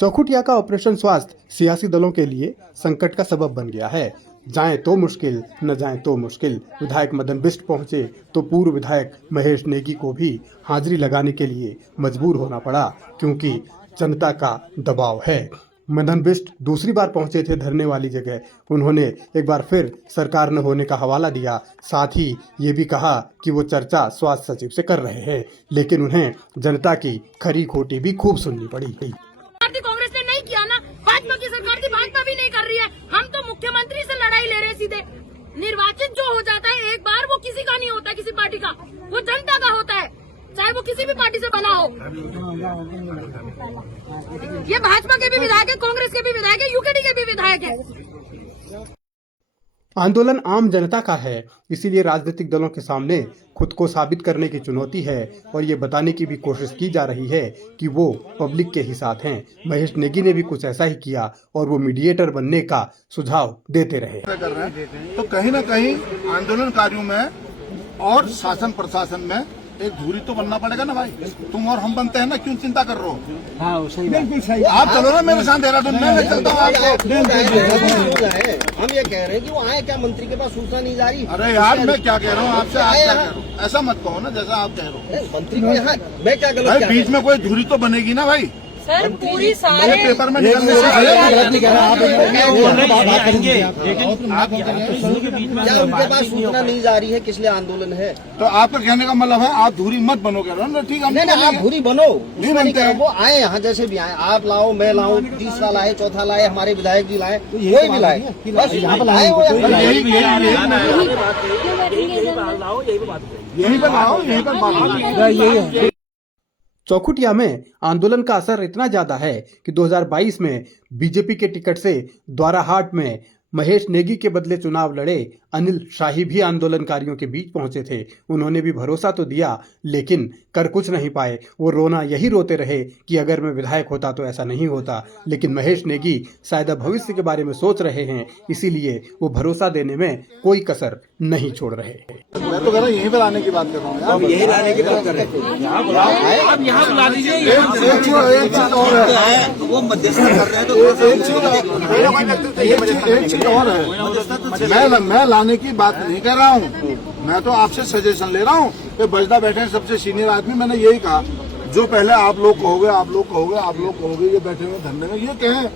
चौखुटिया का ऑपरेशन स्वास्थ्य सियासी दलों के लिए संकट का सबब बन गया है। जाएं तो मुश्किल, न जाएं तो मुश्किल। विधायक मदन बिष्ट पहुंचे तो पूर्व विधायक महेश नेगी को भी हाजिरी लगाने के लिए मजबूर होना पड़ा, क्योंकि जनता का दबाव है। मदन बिष्ट दूसरी बार पहुंचे थे धरने वाली जगह। उन्होंने एक बार फिर सरकार न होने का हवाला दिया। साथ ही ये भी कहा कि वो चर्चा स्वास्थ्य सचिव से कर रहे हैं, लेकिन उन्हें जनता की खरी खोटी भी खूब सुननी पड़ी। कांग्रेस ने नहीं किया ना, भाजपा की सरकार थी, भाजपा भी नहीं कर रही है। हम तो मुख्यमंत्री से लड़ाई ले रहे सीधे। निर्वाचित जो हो जाता है एक बार, वो किसी का नहीं होता, किसी पार्टी का, वो जनता का होता है, चाहे वो किसी भी पार्टी से बना हो। ये भाजपा के भी विधायक है, कांग्रेस के भी विधायक है, यूकेडी के भी विधायक है। आंदोलन आम जनता का है, इसीलिए राजनीतिक दलों के सामने खुद को साबित करने की चुनौती है और ये बताने की भी कोशिश की जा रही है कि वो पब्लिक के ही साथ हैं। महेश नेगी ने भी कुछ ऐसा ही किया और वो मीडिएटर बनने का सुझाव देते रहे। तो कहीं ना कहीं आंदोलनकारियों में और शासन प्रशासन में एक दूरी तो बनना पड़ेगा ना भाई। तुम और हम बनते हैं ना, क्यों चिंता कर रहे हो? हाँ, सही बिल्कुल सही। आप चलो ना मेरे साथ देहरादून, मैं चलता हूँ आपको। हम ये कह रहे हैं कि वो आए क्या, मंत्री के पास सूचना नहीं जा रही? अरे यार मैं क्या कह रहा हूँ आपसे, आप क्या कह रहे हो? ऐसा मत कहो ना जैसा आप कह रहे हो। मंत्री को यहाँ मैं क्या गलत? भाई बीच में कोई दूरी तो बनेगी ना भाई। सर पूरी सारे पेपर में निकलने से क्या उनके पास सूचना नहीं जा रही है किस लिए आंदोलन है? तो आपका कहने का मतलब है आप दूरी मत बनो, कह रहे हो ना? ठीक है, नहीं आप भूरी बनो, नहीं बनते हैं। वो आए यहाँ जैसे भी आए, आप लाओ, मैं लाऊं, तीसरा लाए, चौथा लाए, हमारे विधायक जी लाए, कोई भी लाए, बस यहाँ पर लाए हो, यही पर लाओ, यही पर बात। चौखुटिया में आंदोलन का असर इतना ज्यादा है कि 2022 में बीजेपी के टिकट से द्वाराहाट में महेश नेगी के बदले चुनाव लड़े अनिल शाही भी आंदोलनकारियों के बीच पहुंचे थे। उन्होंने भी भरोसा तो दिया, लेकिन कर कुछ नहीं पाए। वो रोना यही रोते रहे कि अगर मैं विधायक होता तो ऐसा नहीं होता। लेकिन महेश नेगी शायद भविष्य के बारे में सोच रहे हैं, इसीलिए वो भरोसा देने में कोई कसर नहीं छोड़ रहे। मैं तो कह रहा हूँ यहीं पर आने की बात कर रहा हूँ। यही लाने की बात कर रहे थे। आप यहाँ बुला दीजिए। एक चीज और है, वो मध्यस्थता कर रहे हैं तो एक चीज और है, मैं लाने की बात नहीं कर रहा हूँ। मैं तो आपसे सजेशन ले रहा हूँ कि बजदा बैठे हैं सबसे सीनियर आदमी। मैंने यही कहा, जो पहले आप लोग कहोगे, आप लोग कहोगे, आप लोग कहोगे, ये बैठे हुए धरने में ये कहें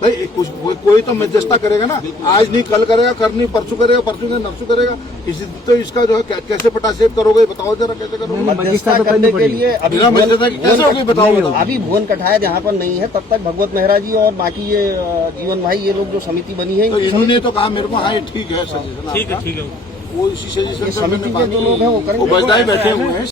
भाई, कुछ कोई तो मध्यस्थता करेगा ना। आज नहीं कल करेगा, कल नहीं परसों करेगा, परसों नहीं नरसों करेगा। इसी तो इसका जो है कैसे पटासेप करोगे बताओ जरा, कैसे करोगे? मध्यस्थता करने के लिए बिना मध्यस्थता कैसे होगी बताओ? अभी भुवन कठायत यहाँ पर नहीं है, तब तक भगवत मेहरा जी और बाकी ये जीवन भाई, ये लोग जो समिति बनी है, तो इन्होंने तो कहा मेरे को, हाँ ये ठीक है, ठीक है, वो इसी सजेशन समिति के जो लोग हैं वो बजदाई बैठे हुए हैं।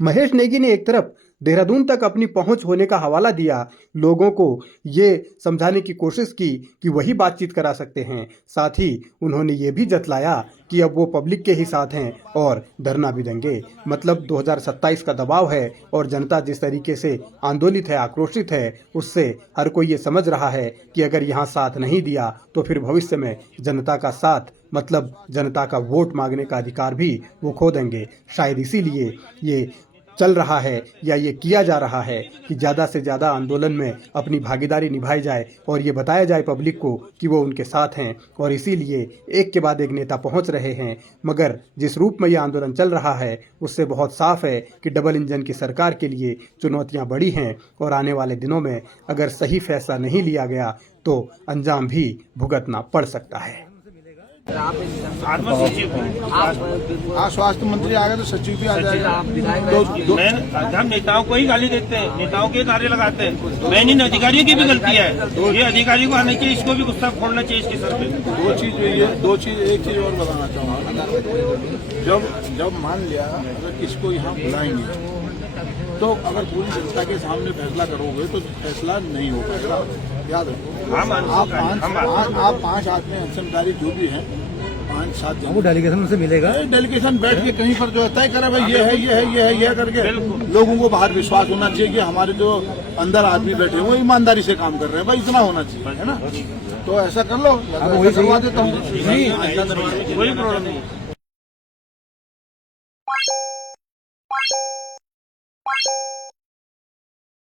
महेश नेगी ने एक तरफ देहरादून तक अपनी पहुंच होने का हवाला दिया, लोगों को ये समझाने की कोशिश की कि वही बातचीत करा सकते हैं। साथ ही उन्होंने ये भी जतलाया कि अब वो पब्लिक के ही साथ हैं और धरना भी देंगे। मतलब 2027 का दबाव है और जनता जिस तरीके से आंदोलित है, आक्रोशित है, उससे हर कोई ये समझ रहा है कि अगर यहाँ साथ नहीं दिया तो फिर भविष्य में जनता का साथ, मतलब जनता का वोट मांगने का अधिकार भी वो खो देंगे। शायद इसीलिए ये चल रहा है या ये किया जा रहा है कि ज़्यादा से ज़्यादा आंदोलन में अपनी भागीदारी निभाई जाए और ये बताया जाए पब्लिक को कि वो उनके साथ हैं। और इसीलिए एक के बाद एक नेता पहुंच रहे हैं। मगर जिस रूप में ये आंदोलन चल रहा है उससे बहुत साफ है कि डबल इंजन की सरकार के लिए चुनौतियां बड़ी हैं और आने वाले दिनों में अगर सही फैसला नहीं लिया गया तो अंजाम भी भुगतना पड़ सकता है। स्वास्थ्य मंत्री आ गए तो सचिव भी आ जाएगा। हम नेताओं को ही गाली देते हैं, नेताओं के नारे लगाते हैं। मैन इन अधिकारियों की भी गलती है, ये अधिकारी को आने चाहिए, इसको भी गुस्सा फोड़ना चाहिए इसके सर पे। दो चीज एक चीज और बताना चाहूँगा। जब मान लिया अगर किसको यहाँ बुलाएंगे तो अगर पूरी जनता के सामने फैसला करोगे तो फैसला नहीं हो पाएगा। याद रखो, आप 5 आदमी अंशनकारी जो भी हैं, 5-7 जन, वो डेलीगेशन से मिलेगा। डेलीगेशन बैठ के कहीं पर जो है तय करे भाई ये है, ये है, ये है, ये करके लोगों को बाहर विश्वास होना चाहिए कि हमारे जो अंदर आदमी बैठे हैं वो ईमानदारी से काम कर रहे हैं। भाई इतना होना चाहिए, है ना? तो ऐसा कर लो, करवा देता हूँ, कोई प्रॉब्लम नहीं।